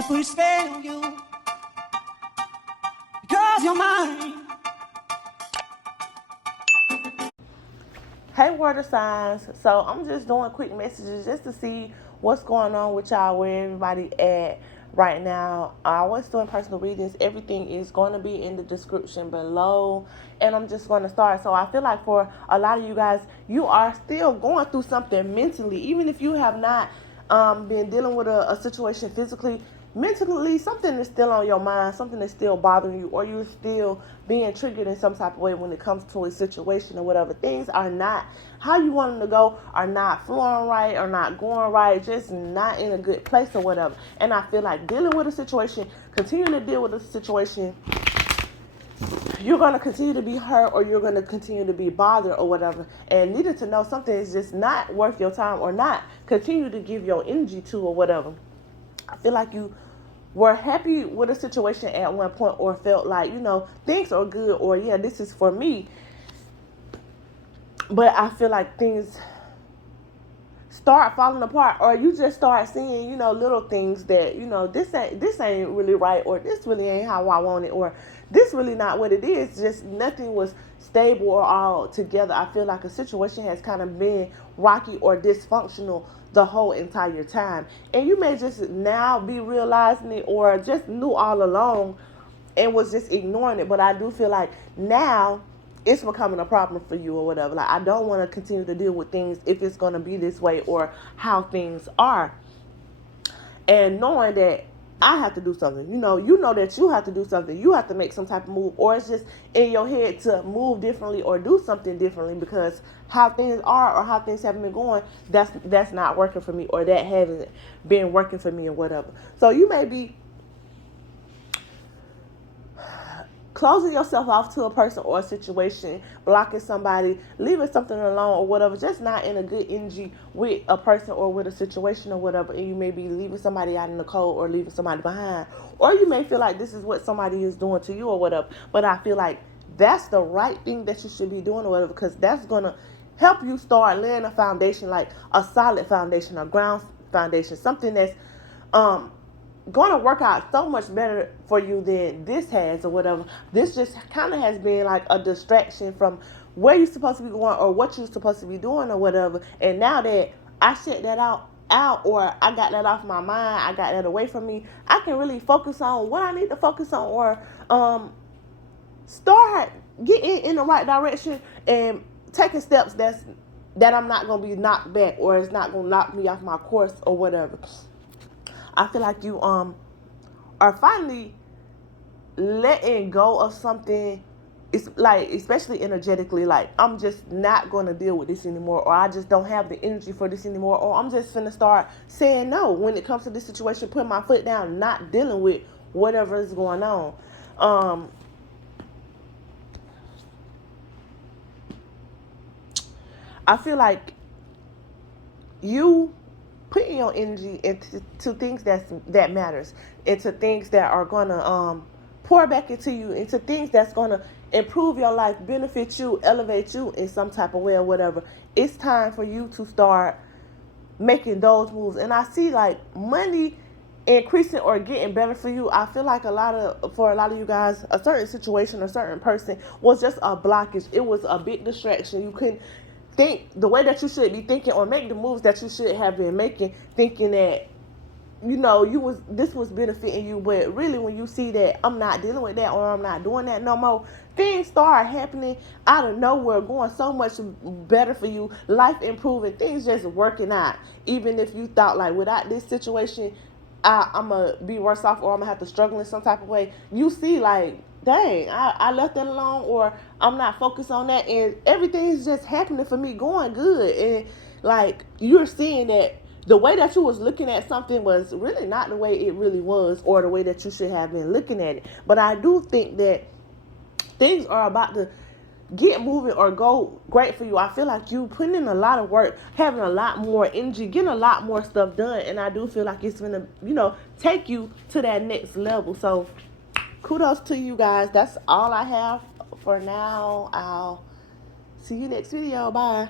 I put a spell on you because you're mine. Hey, water signs. So I'm just doing quick messages just to see what's going on with y'all, where everybody at right now. I was doing personal readings. Everything is going to be in the description below, and I'm just going to start. So I feel like for a lot of you guys, you are still going through something mentally, even if you have not been dealing with a situation physically. Mentally, something is still on your mind, something is still bothering you, or you're still being triggered in some type of way when it comes to a situation or whatever. Things are not how you want them to go, are not flowing right, or not going right, just not in a good place or whatever. And I feel like dealing with a situation, continuing to deal with a situation, you're going to continue to be hurt, or you're going to continue to be bothered or whatever, and needed to know something is just not worth your time, or not continue to give your energy to, or whatever. I feel like you were happy with a situation at one point, or felt like, things are good, or yeah, this is for me. But I feel like things start falling apart, or you just start seeing, little things that, this ain't really right, or this really ain't how I want it, or this really not what it is. Just nothing was stable or all together. I feel like a situation has kind of been rocky or dysfunctional the whole entire time, and you may just now be realizing it, or just knew all along and was just ignoring it. But I do feel like now it's becoming a problem for you or whatever. Like, I don't want to continue to deal with things if it's going to be this way, or how things are. And knowing that I have to do something, you know that you have to do something. You have to make some type of move, or it's just in your head to move differently or do something differently, because how things are, or how things haven't been going, that's not working for me, or that hasn't been working for me or whatever. So you may be closing yourself off to a person or a situation, blocking somebody, leaving something alone or whatever, just not in a good energy with a person or with a situation or whatever. And you may be leaving somebody out in the cold, or leaving somebody behind, or you may feel like this is what somebody is doing to you or whatever. But I feel like that's the right thing that you should be doing or whatever, because that's going to help you start laying a foundation, like a solid foundation, a ground foundation, something that's going to work out so much better for you than this has or whatever. This just kind of has been like a distraction from where you're supposed to be going, or what you're supposed to be doing or whatever. And now that I shut that out, or I got that off my mind, I got that away from me, I can really focus on what I need to focus on, or start getting in the right direction, and taking steps that I'm not going to be knocked back, or it's not going to knock me off my course or whatever. I feel like you are finally letting go of something. It's like, especially energetically, like, I'm just not going to deal with this anymore, or I just don't have the energy for this anymore, or I'm just going to start saying no when it comes to this situation, putting my foot down, not dealing with whatever is going on. I feel like you putting your energy into things that matters, into things that are gonna pour back into you, into things that's gonna improve your life, benefit you, elevate you in some type of way or whatever. It's time for you to start making those moves. And I see like money increasing or getting better for you. I feel like for a lot of you guys, a certain situation, a certain person was just a blockage. It was a big distraction. You couldn't think the way that you should be thinking, or make the moves that you should have been making, thinking that this was benefiting you. But really, when you see that I'm not dealing with that, or I'm not doing that no more, things start happening out of nowhere, going so much better for you, life improving, things just working out. Even if you thought like, without this situation, I'm gonna be worse off, or I'm gonna have to struggle in some type of way, you see like, dang, I left that alone, or I'm not focused on that, and everything's just happening for me, going good. And like, you're seeing that the way that you was looking at something was really not the way it really was, or the way that you should have been looking at it. But I do think that things are about to get moving or go great for you. I feel like you putting in a lot of work, having a lot more energy, getting a lot more stuff done, and I do feel like it's gonna, take you to that next level. So kudos to you guys. That's all I have for now. I'll see you next video. Bye.